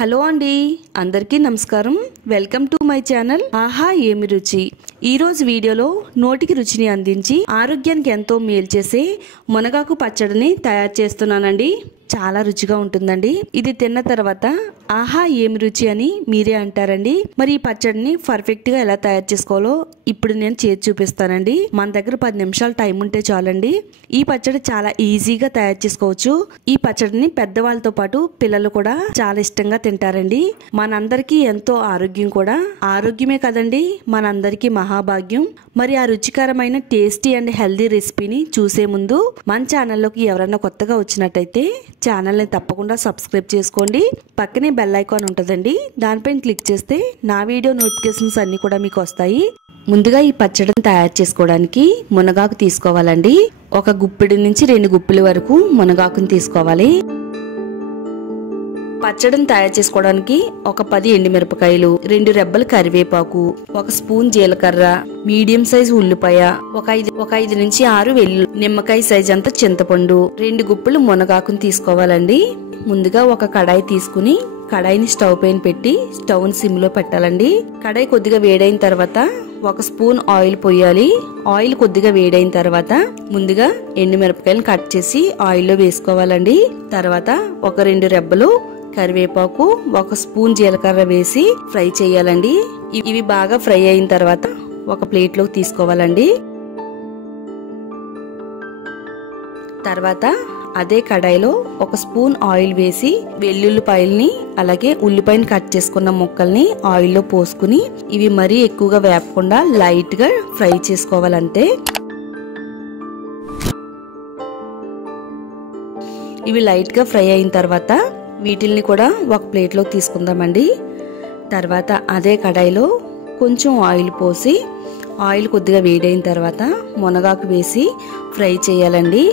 Hello అండి, అందరికీ నమస్కారం. వెల్కమ్ టు మై ఛానల్ ఆహా ఏమి రుచి. ఈ రోజు వీడియోలో నోటికి రుచిని అందించి ఆరోగ్యానికి ఎంతో మేలు చేసే మునగాకు పచ్చడిని తయారు చేస్తున్నానండి. చాలా రుచిగా ఉంటుందండి. ఇది తిన్న తర్వాత ఆహా ఏమి రుచి అని మీరే అంటారండి. మరి ఈ పచ్చడిని పర్ఫెక్ట్ గా ఎలా తయారు చేసుకోవాలో ఇప్పుడు నేను చేసి చూపిస్తానండి. మన దగ్గర 10 నిమిషాలు టైం ఉంటే చాలండి. ఈ పచ్చడి చాలా ఈజీగా తయారు చేసుకోవచ్చు. ఈ పచ్చడిని పెద్దవాళ్ళతో పాటు పిల్లలు కూడా చాలా ఇష్టంగా తింటారండి. మనందరికీ ఎంతో ఆరోగ్యం కూడా. ఆరోగ్యమే కదండి మనందరికీ మహాభాగ్యం. మరి ఆ రుచికరమైన టేస్టీ అండ్ హెల్దీ రెసిపీని చూసే ముందు మన ఛానల్లోకి ఎవరైనా కొత్తగా వచ్చినట్టయితే ఛానల్ని తప్పకుండా సబ్స్క్రైబ్ చేసుకోండి. పక్కనే బెల్ ఐకాన్ ఉంటుందండి, దానిపైన క్లిక్ చేస్తే నా వీడియో నోటిఫికేషన్స్ అన్ని కూడా మీకు వస్తాయి. ముందుగా ఈ పచ్చడిని తయారు చేసుకోవడానికి మునగాకు తీసుకోవాలండి. ఒక గుప్పిడి నుంచి 2 గుప్పిల వరకు మునగాకుని తీసుకోవాలి. పచ్చడిని తయారు చేసుకోవడానికి ఒక 10 ఎండుమిరపకాయలు, 2 రెబ్బల కరివేపాకు, 1 స్పూన్ జీలకర్ర, మీడియం సైజ్ ఉల్లిపాయ, ఒక 5 నుంచి 6 వెల్లుల్లి, నిమ్మకాయ సైజ్ అంత చింతపండు, 2 గుప్పిలు మునగాకుని తీసుకోవాలండి. ముందుగా ఒక కడాయి తీసుకుని కడాయిని స్టవ్ పైన పెట్టి స్టవ్ ని సిమ్ లో పెట్టాలండి. కడాయి కొద్దిగా వేడైన తర్వాత 1 స్పూన్ ఆయిల్ పోయాలి. ఆయిల్ కొద్దిగా వేడైన తర్వాత ముందుగా ఎండుమిరపకాయలను కట్ చేసి ఆయిల్లో వేసుకోవాలండి. తర్వాత ఒక 2 రెబ్బలు కరివేపాకు, 1 స్పూన్ జీలకర్ర వేసి ఫ్రై చేయాలండి. ఇవి బాగా ఫ్రై అయిన తర్వాత ఒక ప్లేట్ లోకి తీసుకోవాలండి. తర్వాత అదే కడాయిలో 1 స్పూన్ ఆయిల్ వేసి వెల్లుల్లిపాయల్ని అలాగే ఉల్లిపాయని కట్ చేసుకున్న ముక్కల్ని ఆయిల్లో పోసుకుని ఇవి మరీ ఎక్కువగా వేపకుండా లైట్ గా ఫ్రై చేసుకోవాలంతే. ఇవి లైట్ గా ఫ్రై అయిన తర్వాత వీటిల్ని కూడా ఒక ప్లేట్ లోకి తీసుకుందామండి. తర్వాత అదే కడాయిలో కొంచెం ఆయిల్ పోసి ఆయిల్ కొద్దిగా వేడైన తర్వాత మునగాకు వేసి ఫ్రై చేయాలండి.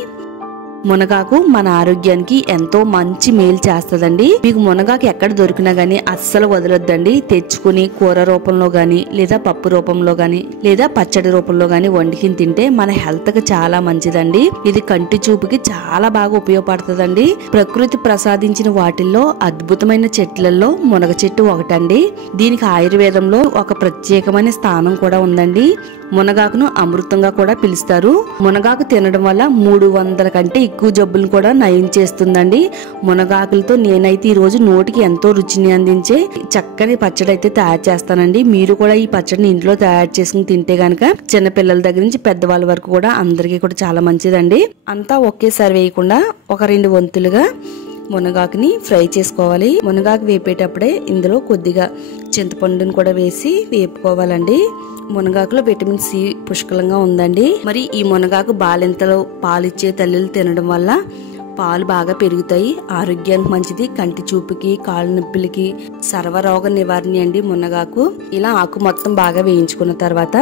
మునగాకు మన ఆరోగ్యానికి ఎంతో మంచి మేలు చేస్తదండి. మీకు మునగాకు ఎక్కడ దొరికినా గానీ అస్సలు వదలొద్దండి. తెచ్చుకుని కూర రూపంలో గానీ లేదా పప్పు రూపంలో గానీ లేదా పచ్చడి రూపంలో గానీ వండుకుని తింటే మన హెల్త్ కి చాలా మంచిదండి. ఇది కంటి చూపుకి చాలా బాగా ఉపయోగపడుతుందండి. ప్రకృతి ప్రసాదించిన వాటిల్లో అద్భుతమైన చెట్లలో మునగ చెట్టు ఒకటండి. దీనికి ఆయుర్వేదంలో ఒక ప్రత్యేకమైన స్థానం కూడా ఉందండి. మునగాకును అమృతంగా కూడా పిలుస్తారు. మునగాకు తినడం వల్ల 300 కంటే ఎక్కువ జబ్బులను కూడా నయం చేస్తుందండి. మునగాకులతో నేనైతే ఈ రోజు నోటికి ఎంతో రుచిని అందించే చక్కని పచ్చడి అయితే తయారు చేస్తానండి. మీరు కూడా ఈ పచ్చడిని ఇంట్లో తయారు చేసుకుని తింటే గనక చిన్న పిల్లల దగ్గర నుంచి పెద్దవాళ్ళ వరకు కూడా అందరికీ కూడా చాలా మంచిదండి. అంతా ఒకేసారి వేయకుండా ఒక 2 వంతులుగా మునగాకుని ఫ్రై చేసుకోవాలి. మునగాకు వేపేటప్పుడే ఇందులో కొద్దిగా చింతపండుని కూడా వేసి వేపుకోవాలండి. మునగాకులో విటమిన్ సి పుష్కలంగా ఉందండి. మరి ఈ మునగాకు బాలింతలో పాలిచ్చే తల్లులు తినడం వల్ల పాలు బాగా పెరుగుతాయి. ఆరోగ్యానికి మంచిది. కంటి చూపుకి, కాళ్ళ నొప్పులకి, సర్వరోగ నివారణ అండి మునగాకు. ఇలా ఆకు మొత్తం బాగా వేయించుకున్న తర్వాత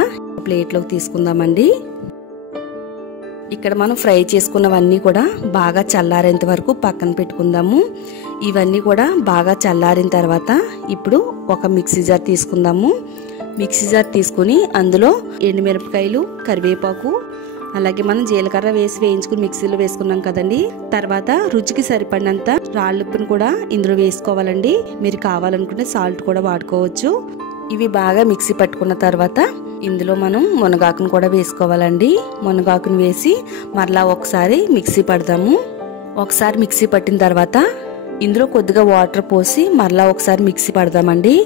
ప్లేట్ లోకి తీసుకుందామండి. ఇక్కడ మనం ఫ్రై చేసుకున్నవన్నీ కూడా బాగా చల్లారేంత వరకు పక్కన పెట్టుకుందాము. ఇవన్నీ కూడా బాగా చల్లారిన తర్వాత ఇప్పుడు ఒక మిక్సీ జార్ తీసుకుందాము. మిక్సీ జార్ తీసుకుని అందులో ఎండుమిరపకాయలు, కరివేపాకు అలాగే మనం జీలకర్ర వేసి వేయించుకుని మిక్సీలో వేసుకున్నాం కదండి. తర్వాత రుచికి సరిపడినంత రాళ్ళుప్పును కూడా ఇందులో వేసుకోవాలండి. మీరు కావాలనుకుంటే సాల్ట్ కూడా వాడుకోవచ్చు. ఇవి బాగా మిక్సీ పట్టుకున్న తర్వాత ఇందులో మనం మునగాకును కూడా వేసుకోవాలండి. మునగాకును వేసి మరలా ఒకసారి మిక్సీ పడదాము. ఒకసారి మిక్సీ పట్టిన తర్వాత ఇందులో కొద్దిగా వాటర్ పోసి మరలా ఒకసారి మిక్సీ పడదామండి.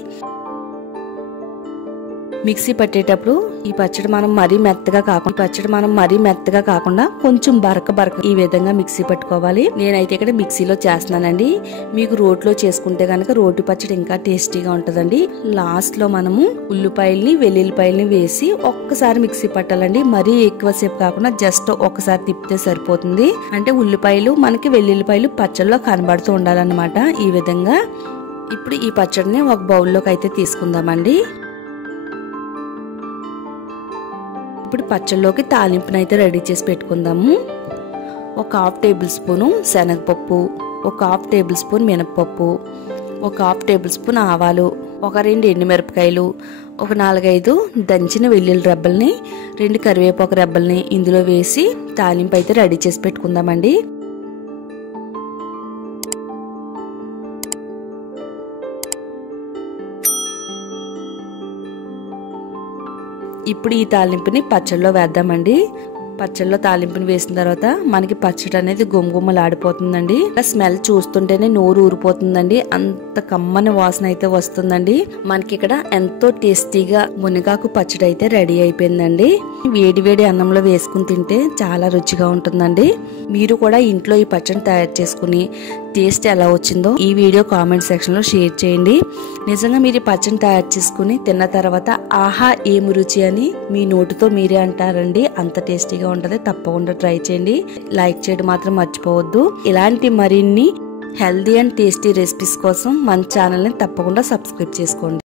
మిక్సీ పట్టేటప్పుడు ఈ పచ్చడి మనం మరీ మెత్తగా కాకుండా కొంచెం బరక ఈ విధంగా మిక్సీ పట్టుకోవాలి. నేనైతే ఇక్కడ మిక్సీలో చేస్తున్నానండి. మీకు రోట్లో చేసుకుంటే గనక రోటి పచ్చడి ఇంకా టేస్టీగా ఉంటదండి. లాస్ట్ లో మనము ఉల్లిపాయల్ని, వెల్లుల్లిపాయల్ని వేసి ఒక్కసారి మిక్సీ పట్టాలండి. మరీ ఎక్కువసేపు కాకుండా జస్ట్ ఒక్కసారి తిప్పితే సరిపోతుంది. అంటే ఉల్లిపాయలు మనకి వెల్లుల్లిపాయలు పచ్చడిలో కనబడుతూ ఉండాలన్నమాట. ఈ విధంగా ఇప్పుడు ఈ పచ్చడిని ఒక బౌల్లోకి అయితే తీసుకుందామండి. ఇప్పుడు పచ్చళ్ళలోకి తాలింపునైతే రెడీ చేసి పెట్టుకుందాము. ఒక 1/2 టేబుల్ స్పూను శనగపప్పు, ఒక 1/2 టేబుల్ స్పూన్ మినపప్పు, ఒక 1/2 టేబుల్ స్పూన్ ఆవాలు, ఒక 2 ఎండుమిరపకాయలు, ఒక 4-5 దంచిన వెల్లుల్లి రెబ్బల్ని, 2 కరివేపాకు రెబ్బల్ని ఇందులో వేసి తాలింపు అయితే రెడీ చేసి పెట్టుకుందామండి. ఇప్పుడు ఈ తాలింపుని పచ్చడిలో వేద్దామండి. పచ్చడిలో తాలింపుని వేసిన తర్వాత మనకి పచ్చడి అనేది గుమగుమలాడిపోతుందండి. స్మెల్ చూస్తుంటేనే నోరు ఊరిపోతుందండి. అంత కమ్మని వాసన అయితే వస్తుందండి. మనకి ఇక్కడ ఎంతో టేస్టీగా మునగాకు పచ్చడి అయితే రెడీ అయిపోయిందండి. వేడి వేడి అన్నంలో వేసుకుని తింటే చాలా రుచిగా ఉంటుందండి. మీరు కూడా ఇంట్లో ఈ పచ్చడిని తయారు చేసుకుని టేస్ట్ ఎలా వచ్చిందో ఈ వీడియో కామెంట్ సెక్షన్ లో షేర్ చేయండి. నిజంగా మీరు ఈ పచ్చడిని తయారు చేసుకుని తిన్న తర్వాత ఆహా ఏమి రుచి అని మీ నోటితో మీరే అంటారండి. అంత టేస్టీగా ఉంటది. తప్పకుండా ట్రై చేయండి. లైక్ చేయడం మాత్రం మర్చిపోవద్దు. ఇలాంటి మరిన్ని హెల్దీ అండ్ టేస్టీ రెసిపీస్ కోసం మన ఛానల్ ని తప్పకుండా సబ్స్క్రైబ్ చేసుకోండి.